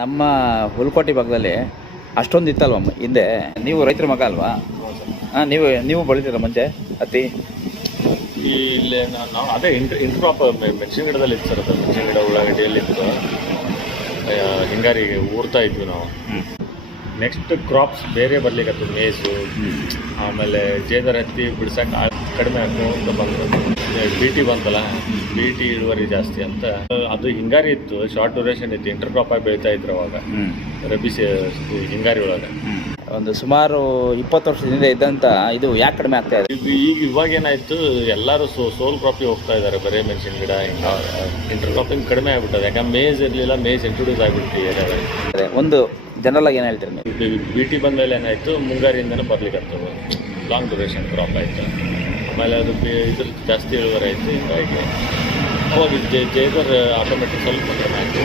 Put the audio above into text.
ನಮ್ಮ ಹುಲ್ಕೋಟೆ ಭಾಗದಲ್ಲಿ ಅಷ್ಟೊಂದು ಇತ್ತಲ್ವ ಹಿಂದೆ? ನೀವು ರೈತರ ಮಗ ಅಲ್ವಾ? ಹಾಂ ನೀವು ನೀವು ಬೆಳಿತೀರ ಮುಂಚೆ ಅತಿ ಇಲ್ಲಿ ನಾವು ಅದೇ ಇಂಟ್ರ್ ಇಂಟ್ರಾಪ್ ಮೆಣಸಿನ ಗಿಡದಲ್ಲಿ ಇತ್ತು ಸರ್ ಅದು. ಮೆಣಸಿನ ಗಿಡ ಉಳ್ಳಾಗಡ್ಡಿಯಲ್ಲಿ ಇತ್ತು. ಹಿಂಗಾರಿಗೆ ಊರ್ತಾ ಇದ್ವಿ ನಾವು. ನೆಕ್ಸ್ಟ್ ಕ್ರಾಪ್ಸ್ ಬೇರೆ ಬರ್ಲಿಕ್ಕೆ ಮೇಸು ಆಮೇಲೆ ಜೇದರ್ ಹತ್ತಿ ಬಿಡ್ಸಕ್ಕೆ ಕಡಿಮೆ ಆಗ್ತಾ ಬಿ ಟಿ ಬಂತಲ್ಲ ಬಿ ಟಿ ಇಳುವರಿ ಜಾಸ್ತಿ ಅಂತ. ಅದು ಹಿಂಗಾರಿ ಇತ್ತು ಶಾರ್ಟ್ ಡ್ಯೂರೇಷನ್ ಇತ್ತು ಇಂಟರ್ ಕ್ರಾಪ್ ಆಗಿ ಬೆಳೀತಾ ಇದ್ರು ಅವಾಗ. ರಬಿ ಹಿಂಗಾರಿ ಒಳಗೆ. ಒಂದು ಸುಮಾರು ಇಪ್ಪತ್ತು ವರ್ಷದಿಂದ ಇದ್ದಂತ ಇದು ಯಾಕೆ ಕಡಿಮೆ ಆಗ್ತಾ ಇದೆ? ಈಗ ಇವಾಗ ಏನಾಯ್ತು ಎಲ್ಲರೂ ಸೋ ಸೋಲ್ ಕ್ರಾಪಿಗೆ ಹೋಗ್ತಾ ಇದ್ದಾರೆ ಬರೀ ಮೆಣಸಿನ ಗಿಡ ಇಂಟರ್ ಕ್ರಾಪಿಂಗ್ ಕಡಿಮೆ ಆಗ್ಬಿಟ್ಟದೆ. ಯಾಕಂದ್ರೆ ಮೇಜ್ ಇರಲಿಲ್ಲ ಮೇಜ್ ಇಂಟ್ರೊಡ್ಯೂಸ್ ಆಗಿಬಿಟ್ಟು ಒಂದು ಜನರಲ್ ಆಗಿ ಏನು ಹೇಳ್ತೀರಿ ನೀವು? ಬಿ ಟಿ ಬಂದಮೇಲೆ ಏನಾಯಿತು? ಮುಂಗಾರಿಯಿಂದನೇ ಬರ್ಲಿಕ್ಕೆ ಆಗ್ತದೆ ಲಾಂಗ್ ಡ್ಯೂರೇಷನ್ ಕ್ರಾಪ್ ಆಯಿತು. ಆಮೇಲೆ ಅದು ಇದು ಇದ್ರ ಜಾಸ್ತಿ ಇಳುವರಿ ಆಯಿತು. ಹಿಂಗಾಗಿ ಅವಾಗ ಜೇದರ್ ಆಟೋಮೆಟಿಕ್ ಸ್ವಲ್ಪ ಕಡಿಮೆ ಆಯಿತು.